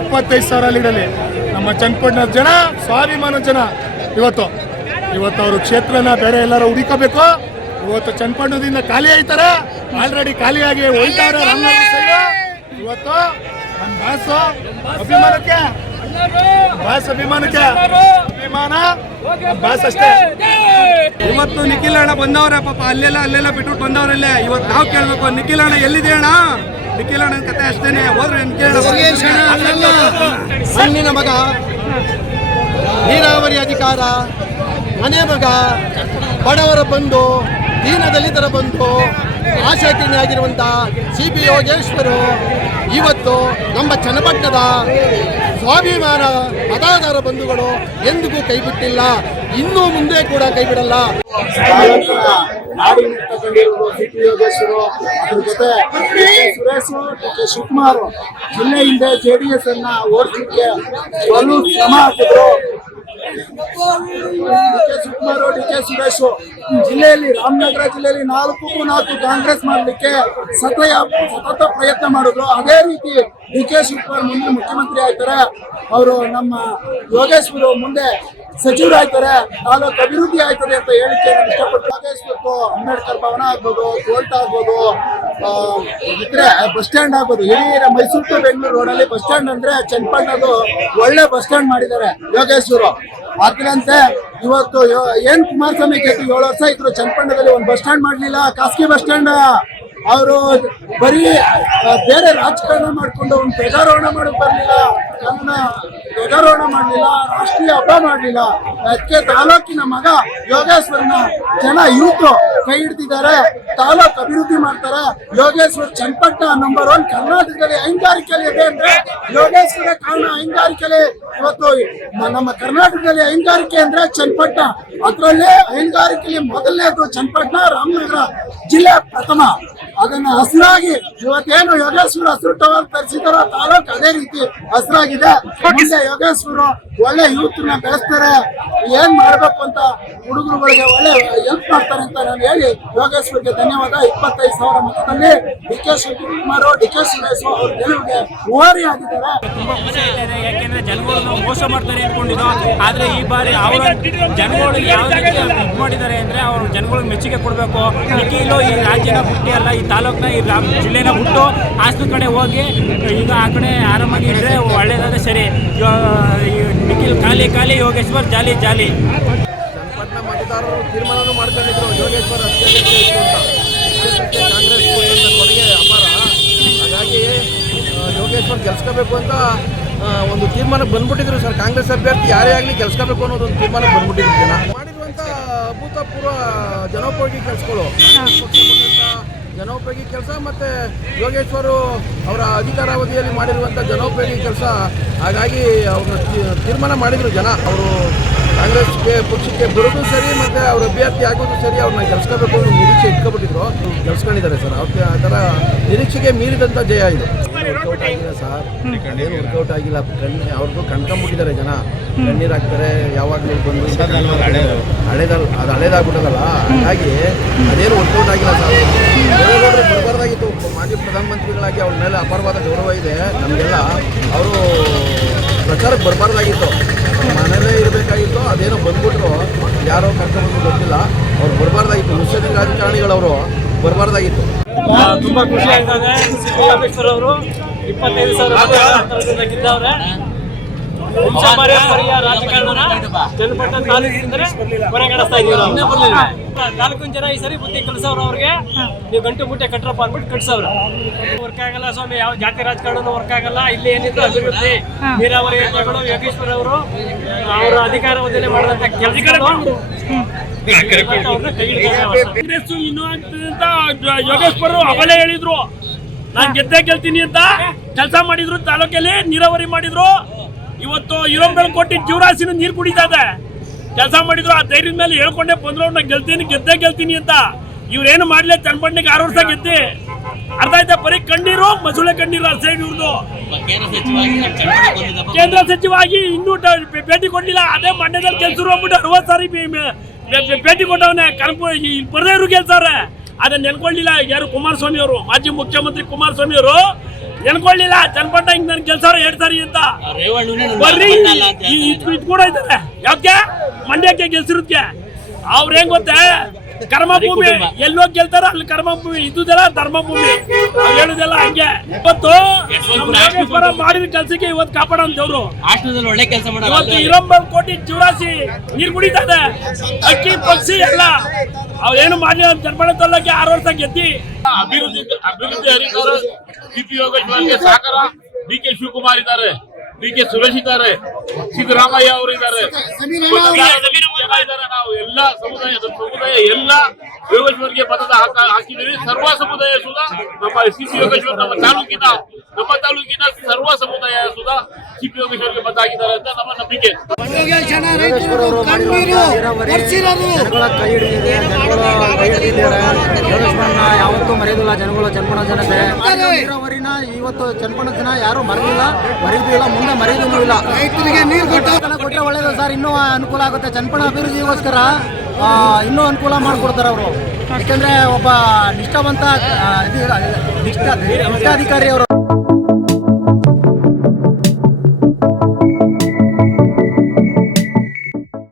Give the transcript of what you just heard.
ಇಪ್ಪತ್ತೈದು ಸಾವಿರ ಲೀಡಲ್ಲಿ ನಮ್ಮ ಚನ್ನಪಟ್ಟಣ ಜನ ಸ್ವಾಭಿಮಾನ ಜನ. ಇವತ್ತು ಇವತ್ತು ಅವರು ಕ್ಷೇತ್ರನ ಬೇರೆ ಎಲ್ಲರೂ ಹುಡುಕಬೇಕು. ಇವತ್ತು ಚನ್ನಪಟ್ಟಣದಿಂದ ಖಾಲಿ ಆಯ್ತಾರೆ. ಆಲ್ರೆಡಿ ಖಾಲಿಯಾಗಿ ಹೋಯ್ತಾರೆ. ಇವತ್ತು ನಮ್ಮ ಬಾಸು ಅಭಿಮಾನಕ್ಕೆ ಬಾಸ್ ಅಭಿಮಾನಕ್ಕೆ ಅಭಿಮಾನ ಅಷ್ಟೇ. ಇವತ್ತು ನಿಖಿಲ್ ಅಣ್ಣ ಬಂದವ್ರೆ ಪಾಪ ಅಲ್ಲೆಲ್ಲ ಅಲ್ಲೆಲ್ಲ ಬಿಟ್ಬಿಟ್ಟು ಬಂದವ್ರಲ್ಲೇ. ಇವತ್ತು ನಾವು ಕೇಳ್ಬೇಕು ನಿಖಿಲ್ ಅಣ್ಣ ಎಲ್ಲಿದೆ ಅಣ್ಣ? ನಿಖಿಲ್ ಅಣ್ಣನ ಕತೆ ಅಷ್ಟೇನೆ. ಹೋದ್ರೆ ನಿಖಿಲ್ ಅಣ್ಣ ಮಣ್ಣಿನ ಮಗ ನೀರಾವರಿ ಅಧಿಕಾರ ಮನೆ ಮಗ ಬಡವರ ಬಂಧು ದೀನ ದಲಿತರ ಬಂಧು ಆಗಿರುವಂಥ ಸಿ ಪಿ ಯೋಗೇಶ್ವರು ಇವತ್ತು ನಮ್ಮ ಚನ್ನಪಟ್ಟಣದ ಸ್ವಾಭಿಮಾನ ಮತಾಧಾರ ಬಂಧುಗಳು ಎಂದಿಗೂ ಕೈಬಿಟ್ಟಿಲ್ಲ. ಇನ್ನೂ ಮುಂದೆ ಕೂಡ ಕೈಬಿಡಲ್ಲ. ನಾಡಿ ತಗೊಂಡಿರೋದು ಸಿ ಪಿ ಯೋಗೇಶ್ವರು ಅದ್ರ ಜೊತೆ ಸುರೇಶ್ ಕೆ ಶಿವಕುಮಾರ್ ಜಿಲ್ಲೆ ಹಿಂದೆ ಜೆ ಡಿ ಎಸ್ ಅನ್ನ ಓಡಿಸಲಿಕ್ಕೆ ಬಲು ಶ್ರಮ ಶಿವಕುಮಾರ್ ಡಿ ಕೆ ಸುರೇಶ್ ಜಿಲ್ಲೆಯಲ್ಲಿ ರಾಮನಗರ ಜಿಲ್ಲೆಯಲ್ಲಿ ನಾಲ್ಕು ನಾಲ್ಕು ಕಾಂಗ್ರೆಸ್ ಮಾಡಲಿಕ್ಕೆ ಸತಯ ಸತತ ಪ್ರಯತ್ನ ಮಾಡಿದ್ರು ಅದೇ ರೀತಿ ಡಿ ಕೆ ಶಿವಕುಮಾರ್ ಮುಂದೆ ಮುಖ್ಯಮಂತ್ರಿ ಆಯ್ತಾರೆ ಅವರು ನಮ್ಮ ಯೋಗೇಶ್ವರು ಮುಂದೆ ಸಚಿವರಾಗ್ತಾರೆ ತಾಲೂಕು ಅಭಿವೃದ್ಧಿ ಆಯ್ತದೆ ಅಂತ ಹೇಳಿಕೆ ಇಷ್ಟಪಟ್ಟು ಅಂಬೇಡ್ಕರ್ ಭವನ ಆಗ್ಬೋದು ಕೋರ್ಟ್ ಆಗ್ಬೋದು ಇದ್ರೆ ಬಸ್ ಸ್ಟ್ಯಾಂಡ್ ಆಗ್ಬೋದು ಇಡೀ ಮೈಸೂರು ಟು ಬೆಂಗಳೂರು ರೋಡಲ್ಲಿ ಬಸ್ ಸ್ಟ್ಯಾಂಡ್ ಅಂದ್ರೆ ಚನ್ನಪಟ್ಟಣದು ಒಳ್ಳೆ ಬಸ್ ಸ್ಟ್ಯಾಂಡ್ ಮಾಡಿದ್ದಾರೆ ಯೋಗೇಶ್ವರು ಅದರಂತೆ ಇವತ್ತು ಏನ್ ಕುಮಾರಸ್ವಾಮಿ ಗೆದ್ದು ಏಳು ವರ್ಷ ಇದ್ರು ಚನ್ನಪಟ್ಟಣದಲ್ಲಿ ಒಂದು ಬಸ್ ಸ್ಟ್ಯಾಂಡ್ ಮಾಡ್ಲಿಲ್ಲ. ಖಾಸಗಿ ಬಸ್ ಸ್ಟ್ಯಾಂಡ್ ಅವರು ಬರೀ ಬೇರೆ ರಾಜಕಾರಣ ಮಾಡಿಕೊಂಡು ಒಂದು ಧ್ವಜಾರೋಹಣ ಮಾಡಕ್ ಬರ್ಲಿಲ್ಲ. ಕನ್ನಡ ಧ್ವಜಾರೋಹಣ ಮಾಡಲಿಲ್ಲ, ರಾಷ್ಟ್ರೀಯ ಹಬ್ಬ ಮಾಡಲಿಲ್ಲ. ಅದಕ್ಕೆ ತಾಲೂಕಿನ ಮಗ ಯೋಗೇಶ್ವರನ ಜನ ಯೂತ್ ಕೈ ಹಿಡ್ತಿದ್ದಾರೆ ತಾಲೂಕು ಅಭಿವೃದ್ಧಿ ಮಾಡ್ತಾರೆ. ಯೋಗೇಶ್ವರ್ ಚನ್ನಪಟ್ಟಣ ನಂಬರ್ ಒನ್ ಕರ್ನಾಟಕದಲ್ಲಿ ಹೈನುಗಾರಿಕೆಯಲ್ಲಿ ಇದೆ ಅಂದ್ರೆ ಯೋಗೇಶ್ವರ ಕಾರಣ ಹೈನುಗಾರಿಕೆಯಲ್ಲಿ ಇವತ್ತು ನಮ್ಮ ಕರ್ನಾಟಕದಲ್ಲಿ ಹೈನುಗಾರಿಕೆ ಅಂದ್ರೆ ಚನ್ನಪಟ್ಟ. ಅದರಲ್ಲೇ ಹೈನುಗಾರಿಕೆಯಲ್ಲಿ ಮೊದಲನೇದು ಚನ್ನಪಟ್ಟಣ ರಾಮನಗರ ಜಿಲ್ಲೆ ಪ್ರಥಮ. ಅದನ್ನ ಹಸಿರಾಗಿ ಇವತ್ತೇನು ಯೋಗೇಶ್ವರ ಹಸಿರು ಟವರ್ ತರಿಸಿದಾರ ತಾಲೂಕು ಅದೇ ರೀತಿ ಹಸಿರಾಗಿದೆ. ಯೋಗೇಶ್ವರು ಒಳ್ಳೆ ಯೂತ್ನ ಬೆಳೆಸ್ತಾರೆ. ಏನ್ ಮಾಡ್ಬೇಕು ಅಂತ ಹುಡುಗರುಗಳಿಗೆ ಒಳ್ಳೆ ಹೆಲ್ಪ್ ಮಾಡ್ತಾರೆ ಅಂತ ನಾನು ಹೇಳಿ ಯೋಗೇಶ್ವರ್ಗೆ ಧನ್ಯವಾದ. ಇಪ್ಪತ್ತೈದು ಸಾವಿರ ಮತದಲ್ಲಿ D K Shivakumar D K Suresh ಅವ್ರ ಗೆಲುವಿಗೆ ಓರಿ ಆಗಿದ್ದಾರೆ. ತುಂಬಾ ಯಾಕೆಂದ್ರೆ ಜನಗಳು ಮೋಸ ಮಾಡ್ತಾರೆ ಅನ್ಕೊಂಡಿದ್ರು ಆದ್ರೆ ಈ ಬಾರಿ ಅವರ ಜನಗಳು ಯಾವ ರೀತಿ ಮಾಡಿದ್ದಾರೆ ಅಂದ್ರೆ ಅವರು ಜನಗಳಿಗೆ ಮೆಚ್ಚುಗೆ ಕೊಡಬೇಕು. ನಿಖಿಲು ಈ ರಾಜ್ಯನ ಬುಟ್ಟಿ ಅಲ್ಲ, ಈ ತಾಲೂಕ್ನ, ಈ ರಾಮ ಜಿಲ್ಲೆನ ಬಿಟ್ಟು ಆಸ್ತು ಕಡೆ ಹೋಗಿ ಈಗ ಆ ಕಡೆ ಆರಾಮಾಗಿ ಇದ್ರೆ ಒಳ್ಳೇದಾದ್ರೆ ಸರಿ. ಇವಾಗ ನಿಖಿಲ್ ಖಾಲಿ ಖಾಲಿ ಯೋಗೇಶ್ವರ್ ಜಾಲಿ ಜಾಲಿ. ಚನ್ನಪಟ್ಟಣ ಮತದಾರರು ತೀರ್ಮಾನನೂ ಮಾಡ್ಕೊಂಡಿದ್ರು. ಯೋಗೇಶ್ವರ ಅತ್ಯಗತ್ಯ ಇತ್ತು ಅಂತ. ಕಾಂಗ್ರೆಸ್ ಕೊಡುಗೆ ಅಪಾರ. ಹಾಗಾಗಿ ಯೋಗೇಶ್ವರ್ ಗೆಲ್ಸ್ಕೋಬೇಕು ಅಂತ ಒಂದು ತೀರ್ಮಾನ ಬಂದ್ಬಿಟ್ಟಿದ್ರು ಸರ್. ಕಾಂಗ್ರೆಸ್ ಅಭ್ಯರ್ಥಿ ಯಾರೇ ಆಗಲಿ ಗೆಲ್ಸ್ಕೋಬೇಕು ಅನ್ನೋದು ಒಂದು ತೀರ್ಮಾನ ಬಂದ್ಬಿಟ್ಟಿದ್ರು ಜನ. ಮಾಡಿರುವಂಥ ಅಭೂತಪೂರ್ವ ಜನೋಪಯೋಗಿ ಕೆಲಸಗಳು. ಜನೋಪಯೋಗಿ ಕೆಲಸ ಮತ್ತು ಯೋಗೇಶ್ವರು ಅವರ ಅಧಿಕಾರಾವಧಿಯಲ್ಲಿ ಮಾಡಿರುವಂಥ ಜನೋಪಯೋಗಿ ಕೆಲಸ. ಹಾಗಾಗಿ ಅವರು ತೀರ್ಮಾನ ಮಾಡಿದರು ಜನ. ಅವರು ಕಾಂಗ್ರೆಸ್ಗೆ ಪಕ್ಷಕ್ಕೆ ಬರೋದು ಸರಿ, ಮತ್ತು ಅವ್ರ ಅಭ್ಯರ್ಥಿ ಆಗೋದು ಸರಿ ಅವ್ರನ್ನ ಗೆಲ್ಸ್ಕೋಬೇಕು ಅನ್ನೋ ನಿರೀಕ್ಷೆ ಇಟ್ಕೊಬಿಟ್ಟಿದ್ರು. ಗೆಲ್ಸ್ಕೊಂಡಿದ್ದಾರೆ ಸರ್ ಅವ್ರ ಆ ಥರ ನಿರೀಕ್ಷೆಗೆ ಮೀರಿದಂಥ ಜಯ ಇದು. ವರ್ಕೌಟ್ ಆಗಿಲ್ಲ ಸರ್ ವರ್ಕೌಟ್ ಆಗಿಲ್ಲ ಕಣ್ಣು ಅವ್ರದ್ದು ಕಣ್ಕೊಂಬಿಟ್ಟಿದ್ದಾರೆ ಜನ. ಕಣ್ಣೀರು ಹಾಕ್ತಾರೆ ಯಾವಾಗಲೂ ಬಂದು ಹಳೇದಲ್ಲ ಅದು ಹಳೇದಾಗ್ಬಿಟ್ಟದಲ್ಲ, ಹಾಗಾಗಿ ಅದೇನು ವರ್ಕೌಟ್ ಆಗಿಲ್ಲ ಸರ್. ಬರಬಾರ್ದಾಗಿತ್ತು. ಮಾಜಿ ಪ್ರಧಾನಮಂತ್ರಿಗಳಾಗಿ ಅವ್ರ ಮೇಲೆ ಅಪಾರವಾದ ಗೌರವ ಇದೆ. ನಮಗೆಲ್ಲ, ಅವರು ಪ್ರಚಾರಕ್ಕೆ ಬರಬಾರ್ದಾಗಿತ್ತು. ಮನೇಲೇ ಇರಬೇಕಾಗಿತ್ತು ಅದೇನೋ ಬಂದ್ಬಿಟ್ರು. ಯಾರೋ ಕರ್ತವ್ಯ ಗೊತ್ತಿಲ್ಲ. ಅವ್ರು ಬರಬಾರ್ದಾಗಿತ್ತು. ಮುಸ್ಲಿಂ ರಾಜಕಾರಣಿಗಳವರು ಬರಬಾರ್ದಾಗಿತ್ತು. ತುಂಬಾ ಖುಷಿ ಯೋಗೇಶ್ವರ್ ಅವರು ಇಪ್ಪತ್ತೈದು ಸಾವಿರ ಚನ್ನಪಟ್ಟಣ ತಾಲೂಕಿನಿಂದಲೇ ತಾಲೂಕಿನ ಜನ ಈ ಸರಿ ಬುದ್ಧಿ ಕಲಿಸೋರು ಅವ್ರಿಗೆ. ನೀವು ಗಂಟು ಮುಟ್ಟೆ ಕಟ್ರಪ್ಪ ಅಂದ್ಬಿಟ್ಟು ಕಟ್ಸವ್ರು. ವರ್ಕ್ ಆಗಲ್ಲ ಸ್ವಾಮಿ ಯಾವ ಜಾತಿ ರಾಜಕಾರಣ ವರ್ಕ್ ಆಗಲ್ಲ. ಇಲ್ಲಿ ಏನಿದ್ರು ಅಭಿವೃದ್ಧಿ ನೀರಾವರಿ ಯೋಜನೆಗಳು ಯೋಗೇಶ್ವರ್ ಅವರು ಅವರ ಅಧಿಕಾರಾವಧಿಯಲ್ಲಿ ಮಾಡಿದಂತ ಕೆಲಸ ಕಾಂಗ್ರೆಸ್ ಇನ್ನು ಅಂತ ಯೋಗೇಶ್ವರ್ ಅವಲೇ ಹೇಳಿದ್ರು. ನಾನ್ ಗೆದ್ದೆ ಗೆಲ್ತೀನಿ ಅಂತ ಕೆಲಸ ಮಾಡಿದ್ರು ತಾಲೂಕಲ್ಲಿ ನೀರಾವರಿ ಮಾಡಿದ್ರು. ಇವತ್ತು ಇರೋಂಬೆಲ್ ಕೊಟ್ಟಿ ಜೀವರಾಶಿನ ನೀರು ಕುಡಿತಾ ಇದೆ ಕೆಲಸ ಮಾಡಿದ್ರು ಆ ಧೈರ್ಯದ ಮೇಲೆ ಹೇಳ್ಕೊಂಡೆ ಬಂದ್ರು ಗೆಲ್ತೀನಿ, ಗೆದ್ದೇ ಗೆಲ್ತೀನಿ ಅಂತ. ಇವ್ರೇನು ಮಾಡ್ಲಿ ಚನ್ನಪಣ್ಣಗೆ ಆರು ವರ್ಷ ಗೆದ್ದಿ. ಅರ್ಥ ಆಯ್ತಾ? ಬರೀ ಕಣ್ಣೀರು, ಮಸೂಳೆ ಕಣ್ಣೀರು ಸೈಡ್ ಇವ್ರದ್ದು ಕೇಂದ್ರ ಸಚಿವಾಗಿ ಇನ್ನೂ ಟ- ಭೇ- ಭೇಟಿ ಕೊಡ್ಲಿಲ್ಲ. ಅದೇ ಮಂಡ್ಯದಲ್ಲಿ ಕೆಲಸ ಅಂದ್ಬಿಟ್ಟು ಅರವತ್ತು ಸಾರಿ ಭೇಟಿ ಕೊಟ್ಟವನೇ. ಕನಪು ಇಲ್ಲಿ ಬರದೇ ಇರು ಗೆಲ್ಸವ್ರೆ. ಅದನ್ನ ನೆನ್ಕೊಳ್ಳಿಲ್ಲ. ಯಾರು ಕುಮಾರಸ್ವಾಮಿ ಅವರು ಮಾಜಿ ಮುಖ್ಯಮಂತ್ರಿ ಕುಮಾರಸ್ವಾಮಿ ಅವರು ನೆನ್ಕೊಳ್ಳಿಲ್ಲ. ಚನ್ನಪಟ್ಟ ಹಿಂಗ್ ನನ್ ಕೆಲಸ ಹೇಳ್ತಾರೆ ಅಂತ. ಬರ್ರಿ. ಇದು ಕೂಡ ಇದ್ದಾರೆ ಯಾಕೆ ಮಂಡ್ಯಕ್ಕೆ ಗೆಲ್ಸಿರೋದಕ್ಕೆ ಅವ್ರ ಹೆಂಗ್ ಗೊತ್ತೇ? ಕರ್ಮಭೂಮಿ ಎಲ್ಲೋ ಗೆಲ್ತಾರ ಅಲ್ಲಿ ಕರ್ಮಭೂಮಿ ಇದ್ದುದೆಲ್ಲ ಧರ್ಮಭೂಮಿ ಹೇಳುದೆಲ್ಲ ಹಂಗೆ ಇವತ್ತು ಯೋಗೇಶ್ವರ ಮಾಡಿದ ಕೆಲ್ಸಕ್ಕೆ ಇವತ್ತು ಕಾಪಾಡೋ ದೇವ್ರು ಒಳ್ಳೆ ಕೆಲಸ ಇವತ್ತು ಇರಂಬಲ್ ಕೋಟಿ ಚೂರಾಸಿ ನೀರ್ ಕುಡಿತಾನೆ ಅಕ್ಕಿ ಪಕ್ಷಿ ಎಲ್ಲ ಅವ್ರೇನು ಮಾಡಿ ಜನಪದ ತಲ್ಲಕ್ಕೆ ಆರು ವರ್ಷ ಗೆದ್ದಿ ಅಭಿವೃದ್ಧಿ ಅಭಿವೃದ್ಧಿ ಹರಿಕಾರ ಡಿ ಪಿ ಯೋಗೇಶ್ವರ್ಗೆ ಸಾಕಾರ ಡಿ ಕೆ ಶಿವಕುಮಾರ್ ಇದ್ದಾರೆ ಡಿ ಕೆ ಸುರೇಶ್ ಇದ್ದಾರೆ ಸಿದ್ದರಾಮಯ್ಯ ಅವರು ಇದ್ದಾರೆ ಜನ ಇದ್ದಾರೆ ನಾವು ಎಲ್ಲ ಸಮುದಾಯ ಸಮುದಾಯ ಎಲ್ಲ ಯೋಗೇಶ್ವರ್ಗೆ ಪದದ ಹಾಕ ಹಾಕಿದ್ದೀವಿ. ಸರ್ವ ಸಮುದಾಯ ಸುಧಾ ನಮ್ಮ ಸಿ ಪಿ ಯೋಗೇಶ್ವರ್ ನಮ್ಮ ತಾಲೂಕಿನ ನಮ್ಮ ತಾಲೂಕಿನ ಸರ್ವ ಸಮುದಾಯ ಸುಧಾ ಸಿ ಪಿ ಯೋಗೇಶ್ವರ್ಗೆ ಮತ ಹಾಕಿದ್ದಾರೆ ಅಂತ ನಮ್ಮ ನಂಬಿಕೆ. ಯಾವತ್ತೂ ಮರೆಯೋದಿಲ್ಲ. ಜನಗಳು ಚನ್ನಪಣ ಜನತೆ ನೀರಾವರಿನ ಇವತ್ತು ಚನ್ಪಣ ಜನ ಯಾರು ಮರೆದಿಲ್ಲ ಮರೆಯೋದಿಲ್ಲ ಮುಂದೆ ಮರೆಯುವುದೂ ಇಲ್ಲ. ರೈತರಿಗೆ ನೀರು ಕೊಟ್ಟರೆ ಒಳ್ಳೇದು ಸರ್. ಇನ್ನೂ ಅನುಕೂಲ ಆಗುತ್ತೆ. ಚನ್ನಪಣ ಅಭಿವೃದ್ಧಿಗೋಸ್ಕರ ಇನ್ನೂ ಅನುಕೂಲ ಮಾಡಿಕೊಡ್ತಾರೆ ಅವರು. ಯಾಕಂದ್ರೆ ಒಬ್ಬ ನಿಷ್ಠಾವಂತ ನಿಷ್ಠಾಧಿಕಾರಿ ಅವರು.